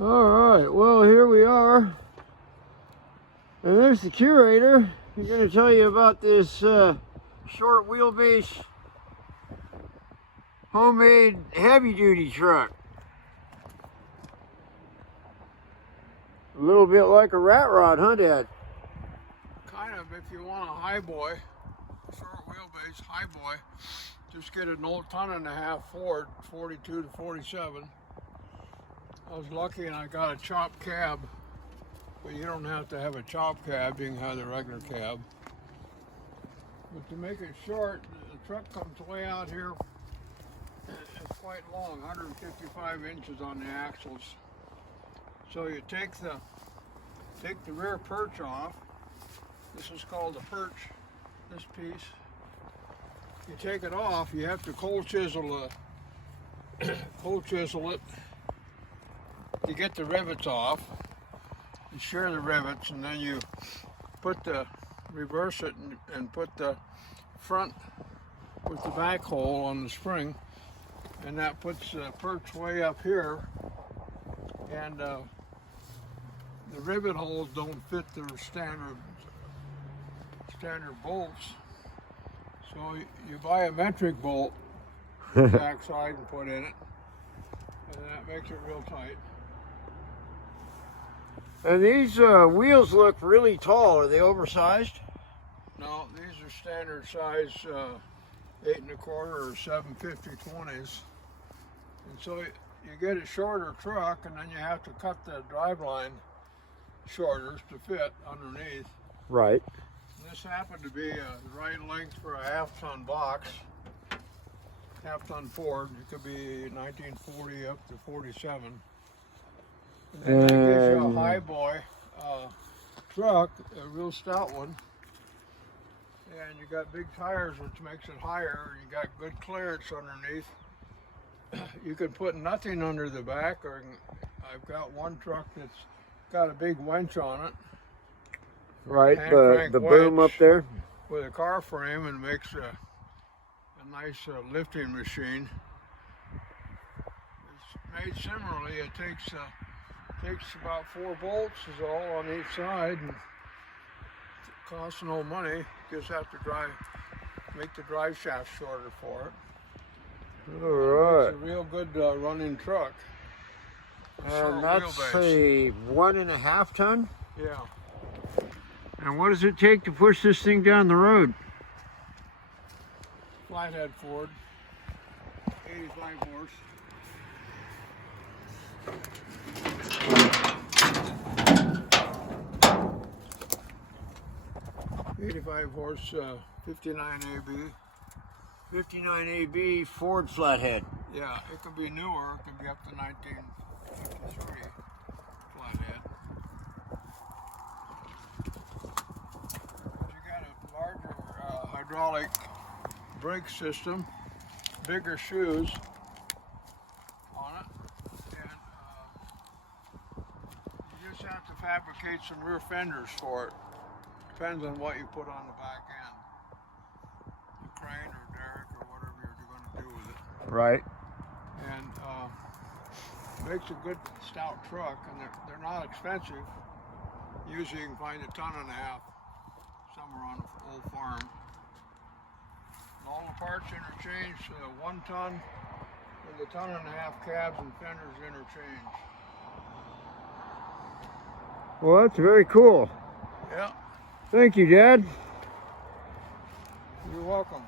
Alright, well here we are. And there's the Curator. I'm going to tell you about this short wheelbase homemade heavy duty truck. A little bit like a rat rod, huh, Dad? Kind of, if you want a high boy, short wheelbase high boy, just get an old 1.5-ton Ford, 42 to 47. I was lucky and I got a chop cab, but you don't have to have a chop cab, you can have the regular cab. But to make it short, the truck comes way out here. It's quite long, 155 inches on the axles. So you take the rear perch off. This is called the perch, this piece. You take it off, you have to cold chisel it to get the rivets off. You shear the rivets and then you reverse it and put the front with the back hole on the spring, and that puts the perch way up here, and the rivet holes don't fit their standard bolts, so you buy a metric bolt backside and put in it, and that makes it real tight. And these wheels look really tall. Are they oversized? No, these are standard size 8 1/4 or 750 20s. And so you get a shorter truck, and then you have to cut the driveline shorter to fit underneath. Right. And this happened to be the right length for a 1/2-ton box, 1/2-ton Ford. It could be 1940 up to 47. And then that gives you a high boy truck, a real stout one. And you got big tires, which makes it higher. You got good clearance underneath. You can put nothing under the back, or I've got one truck that's got a big winch on it. Right, the boom up there. With a car frame, and makes a nice lifting machine. It's made similarly. It takes about 4 bolts is all on each side, and it costs no money. You just have to make the drive shaft shorter for it. All right. It's a real good running truck. And that's a 1.5 ton? Yeah. And what does it take to push this thing down the road? Flathead Ford, 85 horse. 85 horse, 59 AB. 59 AB Ford flathead. Yeah, it could be newer. It could be up to 1953 flathead. You got a larger hydraulic brake system, bigger shoes on it, and you just have to fabricate some rear fenders for it. Depends on what you put on the back end, the crane or derrick or whatever you're going to do with it. Right. And makes a good stout truck, and they're not expensive. Usually you can find a 1.5 tons somewhere on an old farm. And all the parts interchanged, 1 ton with a 1.5 ton cabs and fenders interchanged. Well, that's very cool. Yeah. Thank you, Dad. You're welcome.